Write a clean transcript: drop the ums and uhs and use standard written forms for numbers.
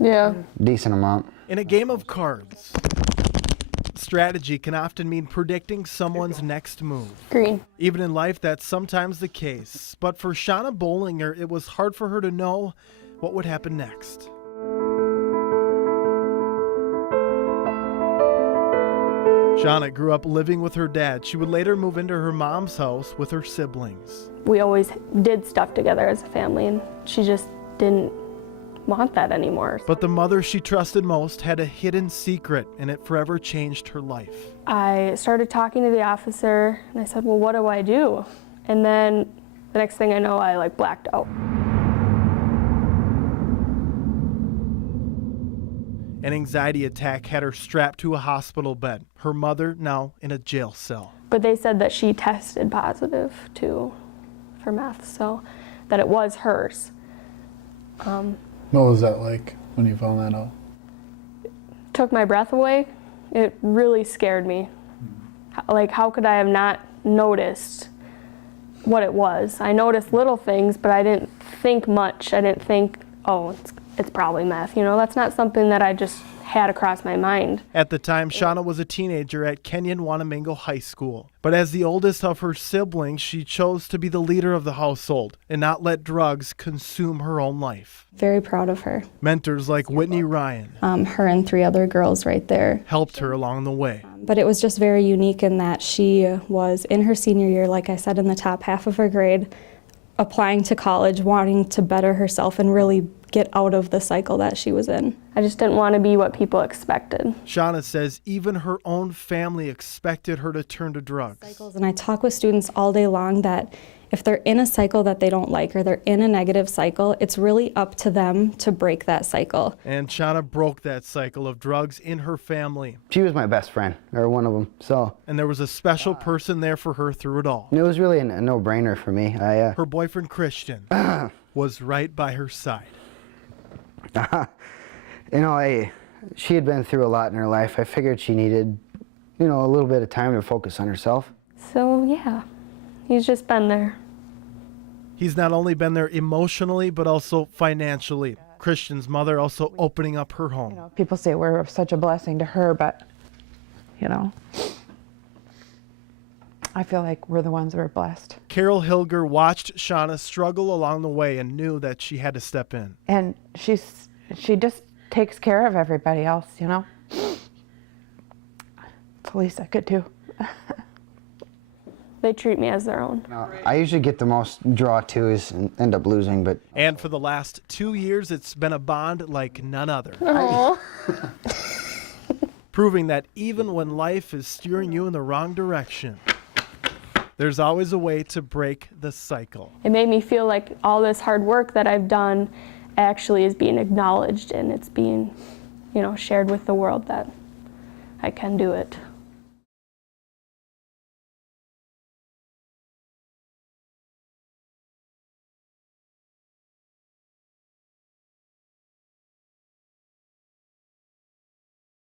Yeah. Decent amount. In a game of cards, strategy can often mean predicting someone's next move. Green. Even in life, that's sometimes the case. But for Shawnna Bolinger, it was hard for her to know what would happen next. Shawnna grew up living with her dad. She would later move into her mom's house with her siblings. We always did stuff together as a family, and she just didn't want that anymore. But the mother she trusted most had a hidden secret, and it forever changed her life. I started talking to the officer, and I said, well, what do I do? And then the next thing I know, I blacked out. An anxiety attack had her strapped to a hospital bed. Her mother now in a jail cell. But they said that she tested positive too for meth, so that it was hers. What was that like when you found that out? Took my breath away. It really scared me. How could I have not noticed what it was? I noticed little things, but I didn't think much. I didn't think, oh, it's probably meth. That's not something that I just had across my mind. At the time, Shawnna was a teenager at Kenyon Wanamingo High School. But as the oldest of her siblings, she chose to be the leader of the household and not let drugs consume her own life. Very proud of her. Mentors like Whitney Ryan, Her and 3 other girls right there, helped her along the way. But it was just very unique in that she was in her senior year, like I said, in the top half of her grade, applying to college, wanting to better herself and really get out of the cycle that she was in. I just didn't want to be what people expected. Shawnna says even her own family expected her to turn to drugs. And I talk with students all day long that if they're in a cycle that they don't like or they're in a negative cycle, it's really up to them to break that cycle. And Shawnna broke that cycle of drugs in her family. She was my best friend, or one of them, so. And there was a special person there for her through it all. It was really a no-brainer for me. Her boyfriend, Christian, was right by her side. She had been through a lot in her life. I figured she needed, a little bit of time to focus on herself. So yeah, he's just been there. He's not only been there emotionally, but also financially. Christian's mother also opening up her home. People say we're such a blessing to her, but, I feel like we're the ones that are blessed. Carol Hilger watched Shawnna struggle along the way and knew that she had to step in. And she just takes care of everybody else, It's the least I could do. They treat me as their own. I usually get the most draw twos and end up losing, but... And for the last 2 years, it's been a bond like none other. Proving that even when life is steering you in the wrong direction, there's always a way to break the cycle. It made me feel like all this hard work that I've done actually is being acknowledged, and it's being, shared with the world that I can do it.